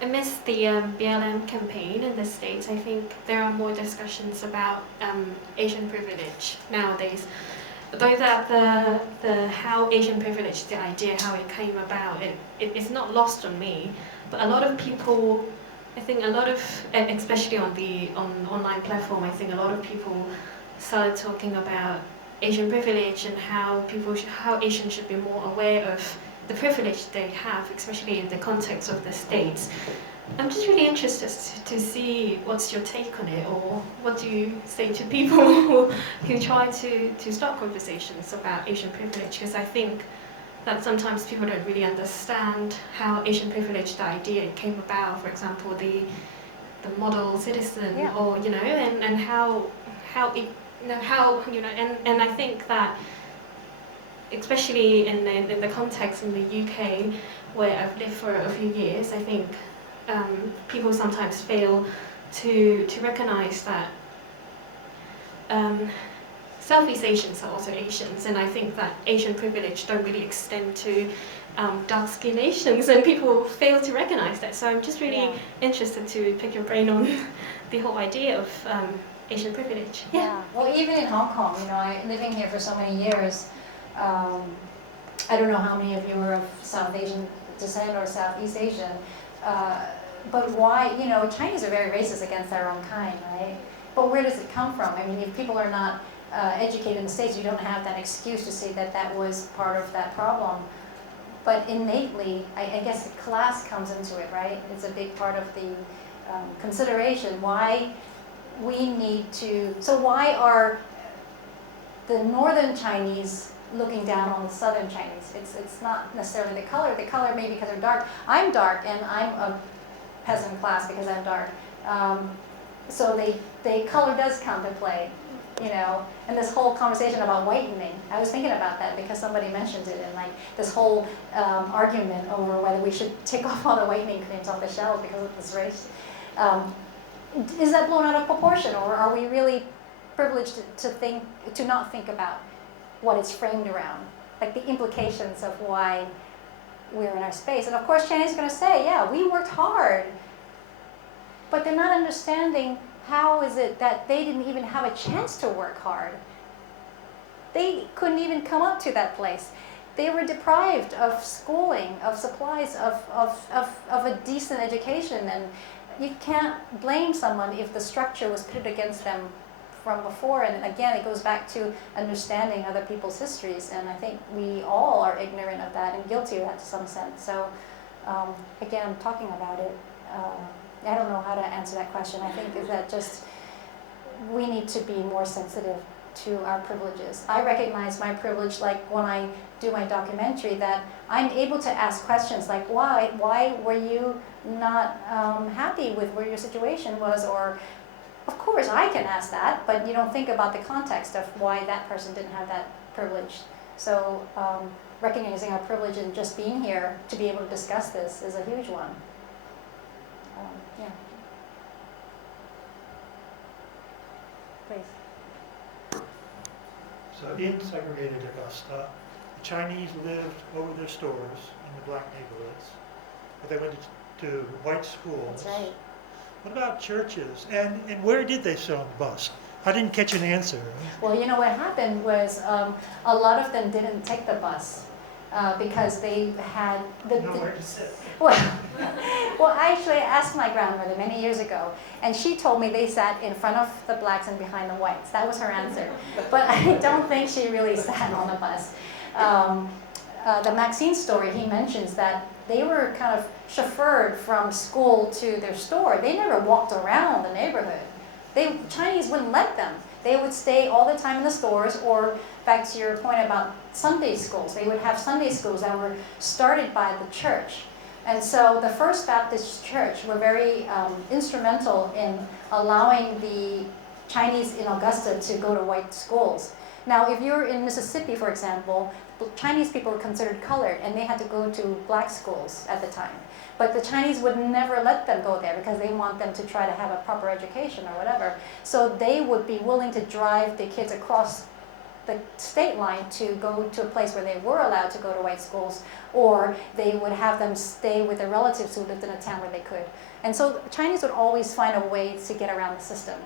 amidst the BLM campaign in the States, I think there are more discussions about Asian privilege nowadays. Though that the how Asian privilege, the idea, how it came about, it's not lost on me. But a lot of people, I think a lot of, especially on the online platform, I think a lot of people started talking about Asian privilege and how how Asians should be more aware of the privilege they have, especially in the context of the States. I'm just really interested to see what's your take on it, or what do you say to people who try to start conversations about Asian privilege, because I think that sometimes people don't really understand how Asian privilege, the idea, came about. For example, the model citizen, Yeah. or and how it and I think that especially in the context in the UK where I've lived for a few years, I think people sometimes fail to recognise that Southeast Asians are also Asians, and I think that Asian privilege don't really extend to dark-skinned Asians, and people fail to recognise that. So I'm just really interested to pick your brain on the whole idea of Asian privilege. Yeah. Well, even in Hong Kong, living here for so many years, I don't know how many of you are of South Asian descent or Southeast Asian, but why, Chinese are very racist against their own kind, right? But where does it come from? I mean, if people are not educated in the States, you don't have that excuse to say that that was part of that problem. But innately, I guess class comes into it, right? It's a big part of the consideration. Why we need to, so why are the northern Chinese looking down on the southern Chinese? It's not necessarily the color maybe because they're dark. I'm dark and I'm a peasant class because I'm dark. So they color does come to play, and this whole conversation about whitening, I was thinking about that because somebody mentioned it, and like this whole argument over whether we should take off all the whitening creams off the shelves because of this race. Is that blown out of proportion, or are we really privileged to not think about what it's framed around, like the implications of why we're in our space? And of course Chinese is going to say, yeah, we worked hard, but they're not understanding how is it that they didn't even have a chance to work hard. They couldn't even come up to that place. They were deprived of schooling, of supplies, of a decent education, and you can't blame someone if the structure was pitted against them from before. And again, it goes back to understanding other people's histories, and I think we all are ignorant of that and guilty of that to some sense. So again, talking about it, I don't know how to answer that question. I think is that just we need to be more sensitive to our privileges. I recognize my privilege, like when I do my documentary, that I'm able to ask questions like, why were you not happy with where your situation was? Or, of course, I can ask that, but you don't think about the context of why that person didn't have that privilege. So recognizing our privilege and just being here to be able to discuss this is a huge one. Yeah. Please. So in segregated Augusta, the Chinese lived over their stores in the black neighborhoods, but they went to white schools. That's right. What about churches? And where did they sit on the bus? I didn't catch an answer. Well, what happened was a lot of them didn't take the bus because they had Nowhere to sit. Well, actually, I asked my grandmother many years ago, and she told me they sat in front of the blacks and behind the whites. That was her answer. But I don't think she really sat on the bus. The Maxine story, he mentions that they were kind of chauffeured from school to their store. They never walked around the neighborhood. Chinese wouldn't let them. They would stay all the time in the stores, or back to your point about Sunday schools. They would have Sunday schools that were started by the church. And so the First Baptist Church were very instrumental in allowing the Chinese in Augusta to go to white schools. Now, if you're in Mississippi, for example, Chinese people were considered colored, and they had to go to black schools at the time. But the Chinese would never let them go there because they want them to try to have a proper education or whatever. So they would be willing to drive the kids across the state line to go to a place where they were allowed to go to white schools, or they would have them stay with their relatives who lived in a town where they could. And so Chinese would always find a way to get around the system.